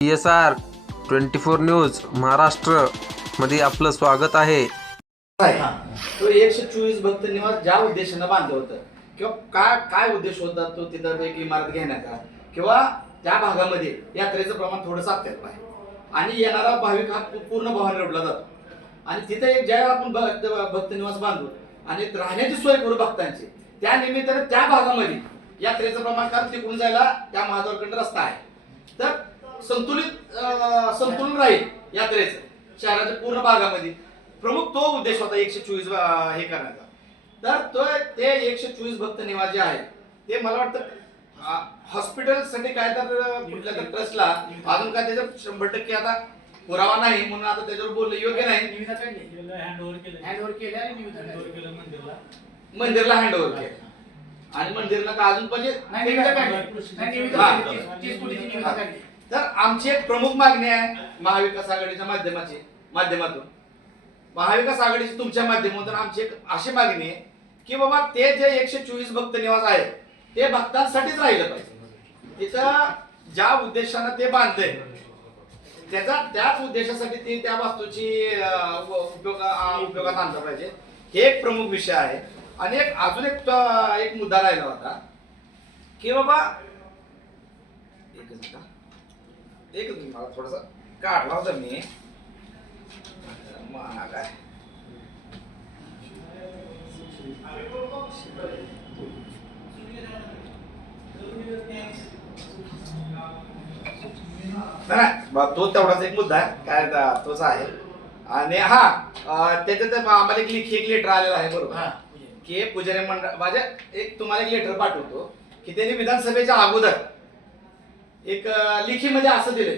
PSR 24 news Maharashtra मध्ये आपलं स्वागत आहे. तो 124 भक्त निवास ज्या उद्देशानं बांधलं होतं किंवा काय उद्देश होता तो तिथं एक इमारत घेण्याचा किंवा त्या भागामध्ये यात्रेचं प्रमाण थोडंसं अत्यल्प आहे आणि येणारा भाविक हा पूर्ण भावाने निवडला जातो आणि तिथे एक ज्या आपण भक्त निवास बांधू आणि राहण्याची सोय करू भक्तांची त्या निमित्तानं त्या भागामध्ये यात्रेचं प्रमाण कारण तिकडून जायला त्या महाद्वारकडे रस्ता आहे तर संतुलन राहील यात्रेचं शहराच्या पूर्ण भागामध्ये प्रमुख तो उद्देश होता 124 हे करण्याचा. तर तो ते 124 भक्त निवास जे आहे ते मला वाटतं हॉस्पिटलसाठी काय तर कुठल्या तर ट्रस्टला अजून काय त्याचं 100% आता पुरावा नाही म्हणून आता त्याच्यावर बोलणं योग्य नाही. मंदिरला हँडओव्हर केलं आणि मंदिरला का अजून म्हणजे तर आमची एक प्रमुख मागणी आहे महाविकास आघाडीच्या माध्यमातून महाविकास आघाडीची तुमच्या माध्यमातून आमची एक अशी मागणी आहे की बाबा ते जे 124 भक्त निवास आहे ते भक्तांसाठीच राहिलं पाहिजे. तिथं ज्या उद्देशानं ते बांधलंय त्याच उद्देशासाठी ते त्या वास्तूची उपयोगात आणलं पाहिजे. हे एक प्रमुख विषय आहे. आणि अजून एक मुद्दा राहिला होता की बाबा एकच मला थोडासा काढला होता मी महाग आहे तो तेवढाच एक मुद्दा आहे काय तोच आहे. आणि त्याच्यात आम्हाला एक लेटर आलेला आहे बरोबर की पुजारी मंडळ माझ्या एक तुम्हाला एक लेटर पाठवतो की त्यांनी विधानसभेच्या अगोदर एक लिखीमध्ये असं दिलंय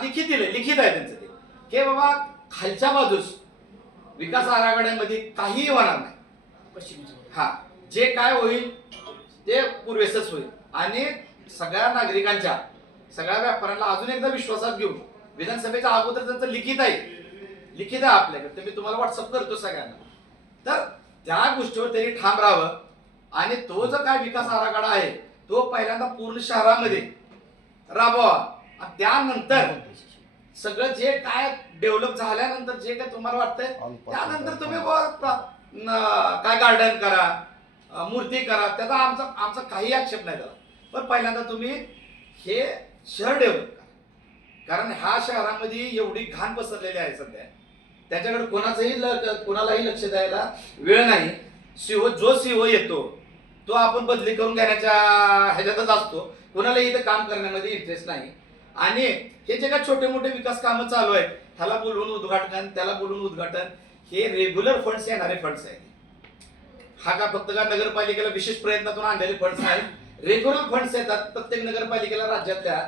लिखित आहे त्यांचं ते की बाबा खालच्या बाजूस विकास आराखड्यामध्ये काहीही होणार नाही. जे काय होईल ते पूर्वेसच होईल आणि सगळ्या नागरिकांच्या सगळ्या व्यापाऱ्यांना अजून एकदा विश्वासात घेऊन विधानसभेच्या अगोदर त्यांचं लिखित आहे आपल्याकडे ते मी तुम्हाला व्हॉट्सअप करतो सगळ्यांना. तर त्या गोष्टीवर त्यांनी ठाम राहावं आणि तो जो काय विकास आराखडा आहे तो पहिल्यांदा पूर्ण शहरामध्ये राबवा. त्यानंतर सगळं जे काय डेव्हलप झाल्यानंतर जे काय तुम्हाला वाटतंय त्यानंतर तुम्ही काय गार्डन करा मूर्ती करा त्याचा आमचा काही आक्षेप नाही त्याला. पण पहिल्यांदा तुम्ही हे शहर डेव्हलप करा कारण ह्या शहरामध्ये एवढी घाण पसरलेली आहे सध्या त्याच्याकडे कोणालाही लक्ष द्यायला वेळ नाही. जो सीओ येतो तो आपण बदली करून घेण्याच्या ह्याच्यातच असतो. कोणालाही इथं काम करण्यामध्ये इंटरेस्ट नाही. आणि हे जे काय छोटे मोठे विकास कामं चालू आहेत ह्याला बोलवून उद्घाटन त्याला बोलवून उद्घाटन हे रेग्युलर फंड्स येणारे फंड्स आहेत. का फक्त का नगरपालिकेला विशेष प्रयत्नातून आणलेले फंड्स नाही रेग्युलर फंड्स येतात प्रत्येक नगरपालिकेला राज्यातल्या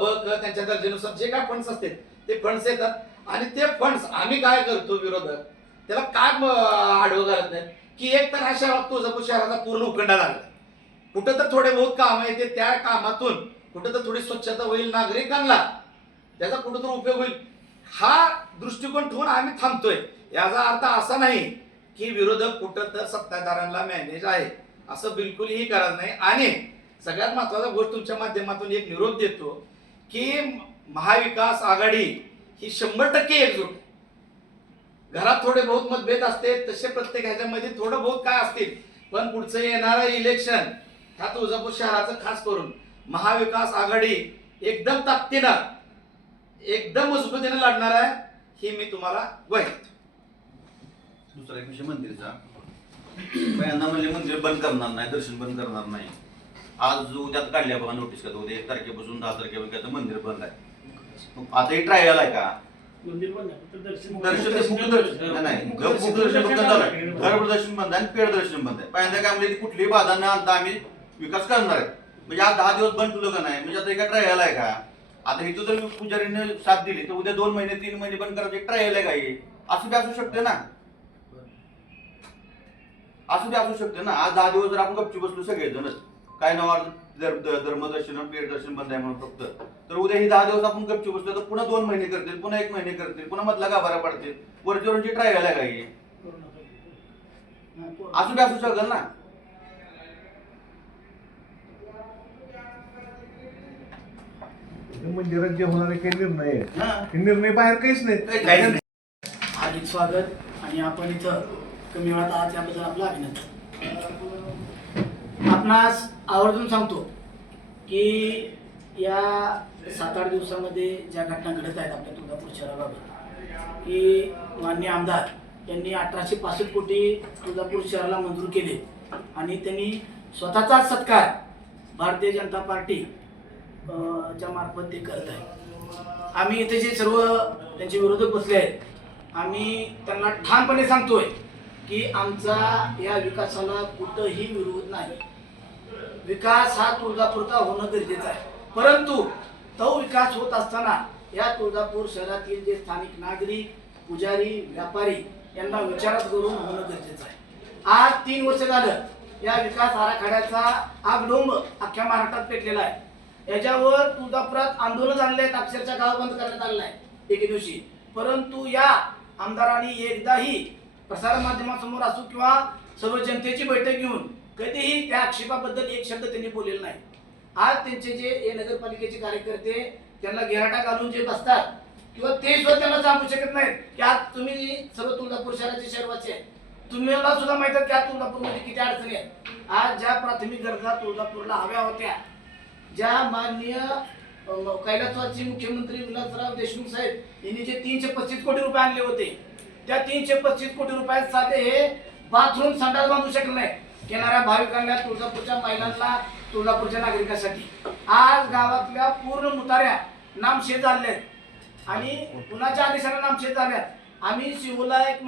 ब क त्यांच्या दर्जेनुसार जे काय फंड्स असतात ते फंड्स येतात आणि ते फंड्स आम्ही काय करतो विरोधक त्याला काय आडवं घालत नाही की एक तर ह्या शहरात तुळजापूर शहराचा पूर्ण उखंडा झाला कुठं तर थोडे बहुत काम येते त्या कामातून कुठं तर थोडी स्वच्छता होईल नागरिकांना त्याचा कुठं तर उपयोग होईल हा दृष्टिकोन ठेवून आम्ही थांबतोय. याचा अर्थ असा नाही की विरोधक कुठं तर सत्ताधाऱ्यांना मॅनेज आहे असं बिलकुलही करत नाही. आणि सगळ्यात महत्वाचा गोष्ट तुमच्या माध्यमातून एक निरोप देतो की महाविकास आघाडी ही 100% एकजूट. घरात थोडे बहुत मतभेद असते तसे प्रत्येक ह्याच्यामध्ये थोडं बहुत काय असतील पण पुढचं येणारं इलेक्शन ह्या तुळजापूर शहराचं खास करून महाविकास आघाडी एकदम ताकदीनं एकदम मजबूतीने लढणार आहे ही मी तुम्हाला ग्वाही. दुसरा एक विषय मंदिरचा पहिल्यांदा म्हणजे मंदिर बंद करणार नाही दर्शन बंद करणार नाही. आज उद्यात काढल्या बघा नोटीस का उद्या 1 तारखेपासून 10 तारखेपर्यंत मंदिर बंद आहे. आता ही ट्रायल आहे का दर्शन नाही दर्शन फक्त झालं घर प्रदर्शन बंद आहे आणि पेड दर्शन बंद आहे. पहिल्यांदा काय म्हणजे कुठलीही बाधा न आणता आम्ही विकास करणार आहे म्हणजे आज 10 दिवस बंद तुला का नाही म्हणजे आता एका ट्रायल आहे का. आता इथं जर पुजारीने साथ दिली तर उद्या 2 महिने 3 महिने बंद करायचं एक ट्रायल आहे का हे असं बी असू शकते ना आज 10 दिवस जर आपण गपची बसलो सगळेजणच काय नाव धर्मदर्शन पेड दर्शन बंद आहे म्हणून फक्त तर उद्या ही 10 दिवस आपण गपची बसलो तर पुन्हा 2 महिने करतील पुन्हा 1 महिने करतील पुन्हा मधला गाभारा पडतील वरची ट्रायल आहे का हे असं बी असू शकल ना. ते मंदिरात जे होणारे काही निर्णय आहेत हा. ते निर्णय बाहेर काहीच काहीच नाही. नाही. हार्दिक स्वागत आणि आपण इथं कमी वेळात आहात याबद्दल आपलं अभिनंदन. आपणास आवर्जून सांगतो की या 7-8 दिवसामध्ये ज्या घटना घडत आहेत आपल्या तुळजापूर शहराबाबत की माननीय आमदार यांनी 1865 कोटी तुळजापूर शहराला मंजूर केले आणि त्यांनी स्वतःचाच सत्कार भारतीय जनता पार्टी च्या मार्फत ते करत आहे. आम्ही इथे जे सर्व त्यांचे विरोधक बसले आहेत आम्ही त्यांना ठामपणे सांगतोय की आमचा या विकासाला कुठंही विरोध नाही. विकास हा तुळजापूरचा होणं गरजेचं आहे, परंतु तो विकास होत असताना या तुळजापूर शहरातील जे स्थानिक नागरिक, पुजारी, व्यापारी यांना विचारात करून होणं गरजेचं आहे. आज 3 वर्ष झालं या विकास आराखड्याचा आगडोंब अख्ख्या महाराष्ट्रात पेटलेला आहे. याच्यावर तुळजापुरात आंदोलन झालेले आहेत, अक्षरशः गाव बंद करण्यात आलेला आहे एके दिवशी. परंतु या आमदारांनी एकदाही प्रसार माध्यमांसमोर असो किंवा सर्व जनतेची बैठक घेऊन कधीही त्या आक्षेपाबद्दल एक शब्द त्यांनी बोललेला नाही. आज त्यांचे जे नगरपालिकेचे कार्यकर्ते त्यांना घेराटा घालून जे बसतात किंवा ते सुद्धा त्यांना सांगू शकत नाहीत की आज तुम्ही सर्व तुळजापूर शहराचे शहरवासी आहे, तुम्हाला सुद्धा माहित आहे की आज तुळजापूरमध्ये किती अडचणी आहेत. आज ज्या प्राथमिक गरजा तुळजापूरला हव्या होत्या, ज्या माननीय कैलासवासी मुख्यमंत्री विलासराव देशमुख साहेब यांनी जे 335 कोटी रुपये आणले होते, त्या 335 कोटी रुपयात साधे हे बाथरूम संडास बांधू शकले नाही येणाऱ्या भाविकांना, तुळजापूरच्या महिलांना, तुळजापूरच्या नागरिकांसाठी. आज गावातल्या पूर्ण मुताऱ्या नामशेष झाल्या आहेत आणि कुणाच्या आदेशाने नामशेष झाल्यात. आम्ही शिवला एक